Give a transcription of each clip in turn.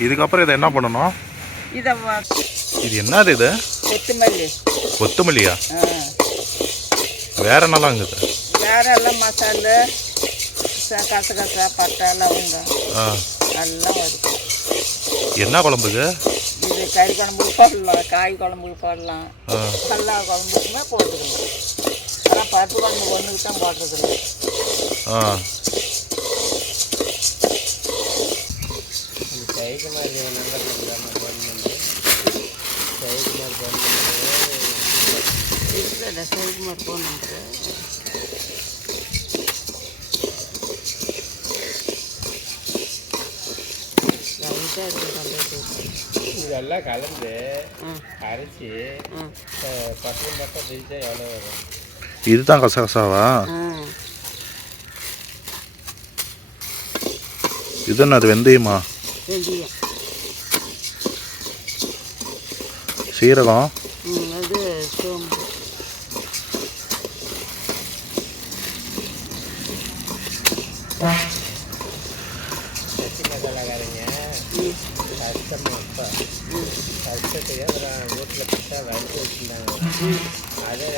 இதுக்கப்புறம் இதை என்ன பண்ணணும்? இதை இது என்னது இது? கொத்தமல்லி. கொத்தமல்லியா? வேற என்னலாம் இருக்குது? வேற எல்லாம் மசாலு கசகசா பட்டை லவங்கம். ஆ. எல்லாம் வருது என்ன குழம்புக்கு இது? கறி குழம்புக்கு போடலாம். காய் குழம்புக்கு போடலாம். ஆ. எல்லா குழம்புக்குமே போட்டுக்கலாம். ஆனால் பருப்பு குழம்பு ஒன்றுக்கு தான் போடுறதில்ல ஆ. ஜெயக்குமார் பண்ணி ஜெயக்குமார் ஃபோன் பண்ணுறேன் இதெல்லாம் கலந்து அரைச்சி ம். பசங்க மட்டும் பிரித்தா எவ்வளோ வரும்? இதுதான் கசகசாவா இது என்னது வெந்தயமா? வெந்தயம். சீரகம்? அது கஷ்டம் அப்புறம் வீட்டில் புதுசாக வறுத்து வச்சுருந்தாங்க. அதே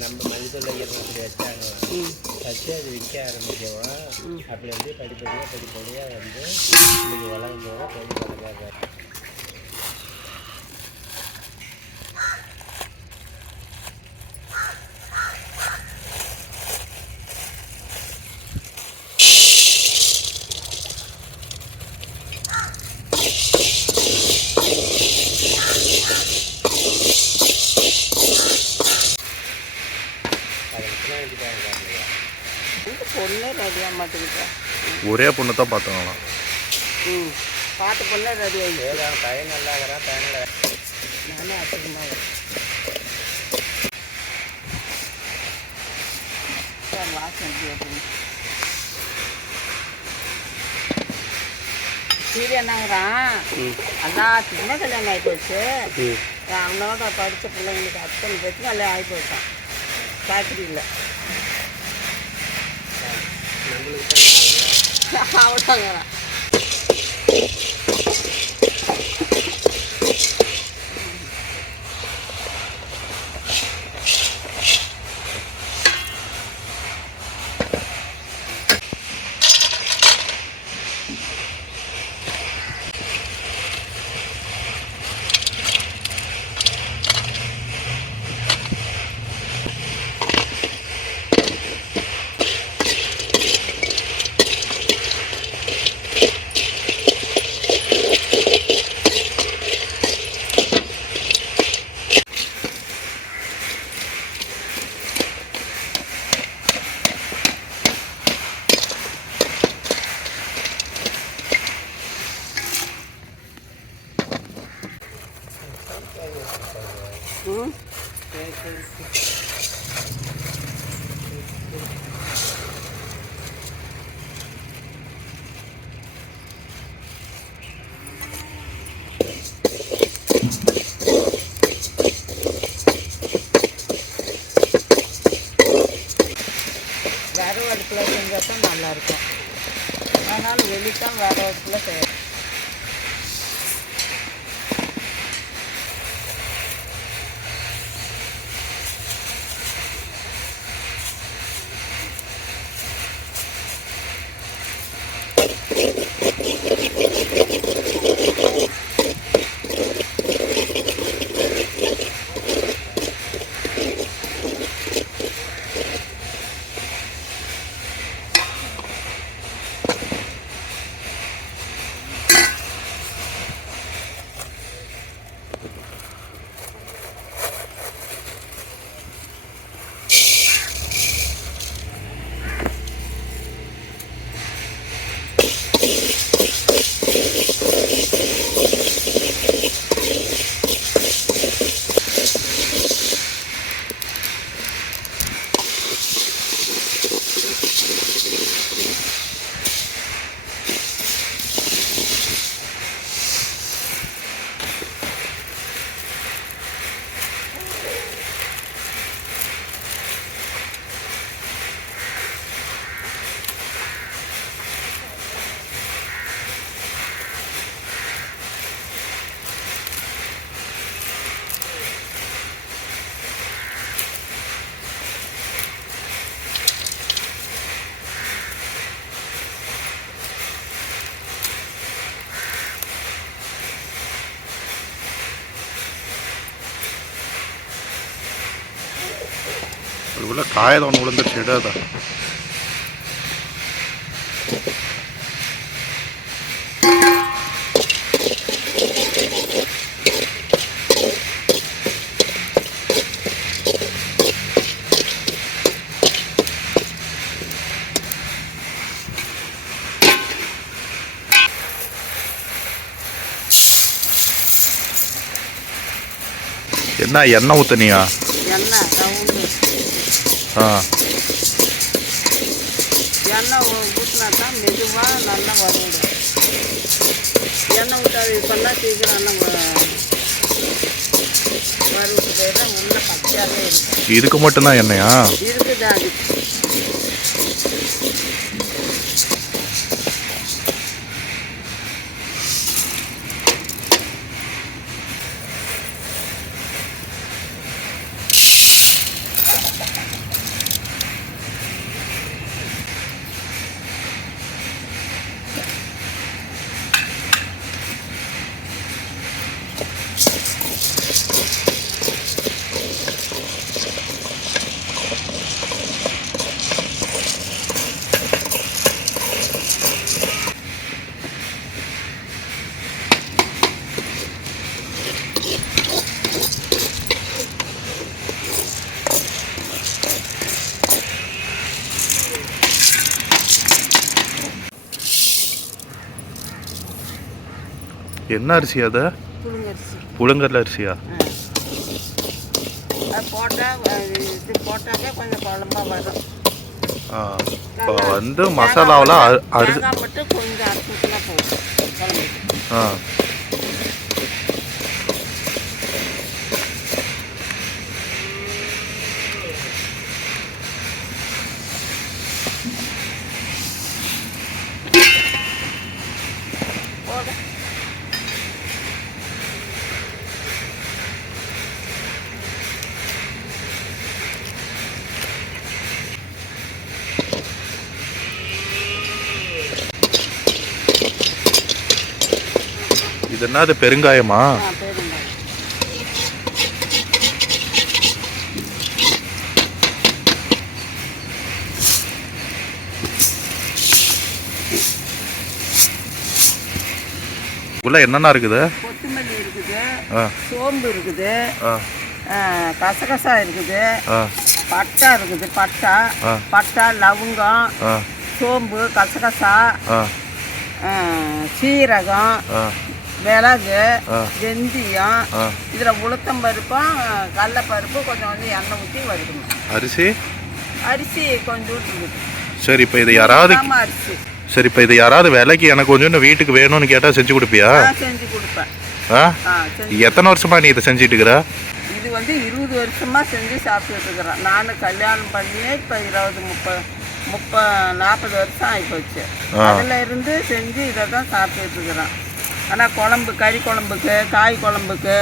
நம்ம மஞ்சள் வைக்கிறோம் அப்படி வச்சாங்களாம் ம் வச்சு அது விற்க ஆரம்பிக்கவும். அப்படி வந்து படிப்படியாக படிப்படியாக வந்து இன்னைக்கு உலகம் போக பெரிய பழகாக அதை வச்சு தான் வச்சுட்டாங்க இல்லையா இந்த பொண்ணே ரெடியாக மாட்டேங்குதா ஒரே பொண்ணு தான் பார்த்தாங்களாம் பாட்டு பொண்ணே ரெடி ஆகி ஏதோ பையன் நல்லா இருக்கிறான் பையனில் நானே அதிகமாக சார் வாசனை எப்படி சீரி என்னங்கிறான் எல்லாத்துக்குமே கல்யாணம் ஆகி போச்சு. அவனோட படித்த பிள்ளைங்களுக்கு அத்தனை பேருக்கு கல்யாணம் ஆகி போயிட்டான். ஃபேக்ட்ரியில் நம்மளுக்கு அதனால் வெளித்தான் விறகு அடுப்பில் செய்யணும் இதுக்குள்ள காயதை ஒன்று விழுந்துருச்சு இடாத என்ன எண்ணெய் ஊற்றுனியா எண்ணெய் எண்ணெய் ஊற்றினா தான் மெதுவாக நல்லா வருங்க எண்ணெய் ஊற்றாது இப்போல்லாம் சீக்கிரம் வறுத்து போயிடும் உள்ள பச்சையாகவே இருக்கும். இதுக்கு மட்டும்தான் எண்ணெயா? இருக்குது அது என்ன அரிசி அது? புழுங்கல் அரிசியா? இப்போ வந்து மசாலாவில் அரி அரிசி ஆ. இது என்னது பெருங்காயமா? ஆ போதுங்க உள்ள என்னென்ன இருக்குது? கொத்தமல்லி இருக்குது சோம்பு இருக்குது கசகசா இருக்குது பட்டை இருக்குது பட்டை. பட்டை லவங்கம் சோம்பு கசகசா சீரகம் மிளகு. வெந்தயம் இதில் உளுத்தம் பருப்பும் கடலப்பருப்பு கொஞ்சம் கொஞ்சம் எண்ணெய் ஊற்றி வறுக்கணும். அரிசி? அரிசி கொஞ்சம் இருக்குது சரி இப்போ இது யாராவது அரிசி. சரி இப்போ இது யாராவது விலைக்கு எனக்கு கொஞ்சம் வீட்டுக்கு வேணும்னு கேட்டால் செஞ்சு கொடுப்பியா? செஞ்சு கொடுப்பேன். ஆ? எத்தனை வருஷமா நீ இதை செஞ்சிட்டு இருக்கிற? இது வந்து இருபது வருஷமா செஞ்சு சாப்பிட்டுட்டு இருக்கிறேன். நான் கல்யாணம் பண்ணியே இப்போ இருபது முப்பது முப்ப நாற்பது வருஷம் ஆகிப்போச்சு ஆ. அதில் இருந்து செஞ்சு இதை தான் சாப்பிட்டுட்டு இருக்கிறேன். ஆனால் குழம்பு கறி குழம்புக்கு காய் குழம்புக்கு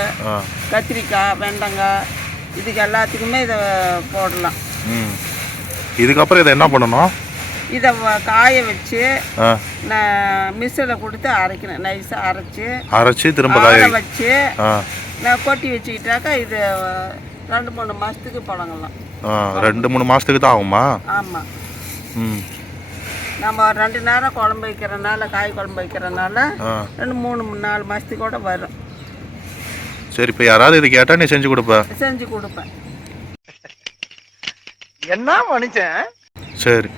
கத்திரிக்காய் வெண்டங்காய் இதுக்கு எல்லாத்துக்குமே இதை போடலாம். ம். இதுக்கப்புறம் இதை என்ன பண்ணணும்? இதை காய வச்சு மிக்சியில் கொடுத்து அரைக்கணும். நைஸாக அரைச்சி அரைச்சி திரும்ப காய வச்சு நான் கொட்டி வச்சுக்கிட்டாக்கா இது ரெண்டு மூணு மாதத்துக்கு பழங்கலாம். ரெண்டு மூணு மாதத்துக்கு தான் ஆகுமா? ஆமாம் ம். நம்ம ரெண்டு நேரம் குழம்பு வைக்கிறனால காய் குழம்பு வைக்கிறனால ஆ. ரெண்டு மூணு மூணு நாலு மாதத்துக்கு கூட வரும். சரி இப்போ யாராவது இது கேட்டால் நீ செஞ்சு கொடுப்ப. செஞ்சு கொடுப்பேன். என்ன மனுஷன்? சரி.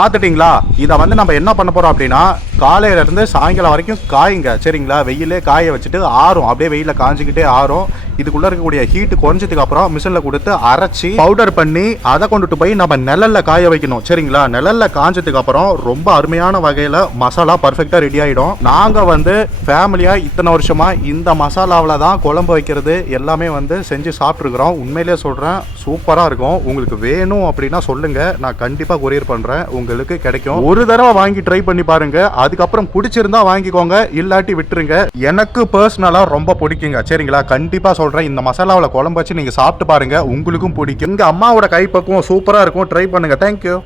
பார்த்துட்டிங்களா? இதை வந்து நம்ம என்ன பண்ண போகிறோம் அப்படின்னா காலையிலேருந்து சாயங்காலம் வரைக்கும் காயுங்க. சரிங்களா? வெயிலே காய வச்சுட்டு ஆறும். அப்படியே வெயிலில் காஞ்சிக்கிட்டே ஆறும். இதுக்குள்ளே இருக்கக்கூடிய ஹீட்டு குறைஞ்சதுக்கு அப்புறம் மிஷினில் கொடுத்து அரைச்சி பவுடர் பண்ணி அதை கொண்டுட்டு போய் நம்ம நிழலில் காய வைக்கணும். சரிங்களா? நிழலில் காஞ்சதுக்கு அப்புறம் ரொம்ப அருமையான வகையில் மசாலா பர்ஃபெக்டாக ரெடி ஆகிடும் நாங்கள் வந்து ஃபேமிலியாக இத்தனை வருஷமாக இந்த மசாலாவில் தான் குழம்பு வைக்கிறது எல்லாமே வந்து செஞ்சு சாப்பிட்ருக்குறோம் உண்மையிலேயே சொல்கிறேன் சூப்பராக இருக்கும். உங்களுக்கு வேணும் அப்படின்னா சொல்லுங்கள் நான் கண்டிப்பாக கொரியர் பண்ணுறேன் உங்கள் உங்களுக்கு கிடைக்கும். ஒரு தடவை வாங்கி ட்ரை பண்ணி பாருங்க. அதுக்கப்புறம் பிடிச்சிருந்தா வாங்கிக்கோங்க. இல்லாட்டி விட்டுருங்க. எனக்கு பர்சனலா ரொம்ப பிடிக்குங்க. சரிங்களா? கண்டிப்பாக சொல்கிறேன் இந்த மசாலாவில் குழம்பு வச்சு நீங்கள் சாப்பிட்டு பாருங்க. உங்களுக்கும் பிடிக்கும். இங்க அம்மாவோட கைப்பக்குவம் சூப்பராக இருக்கும். ட்ரை பண்ணுங்க. தேங்க்யூ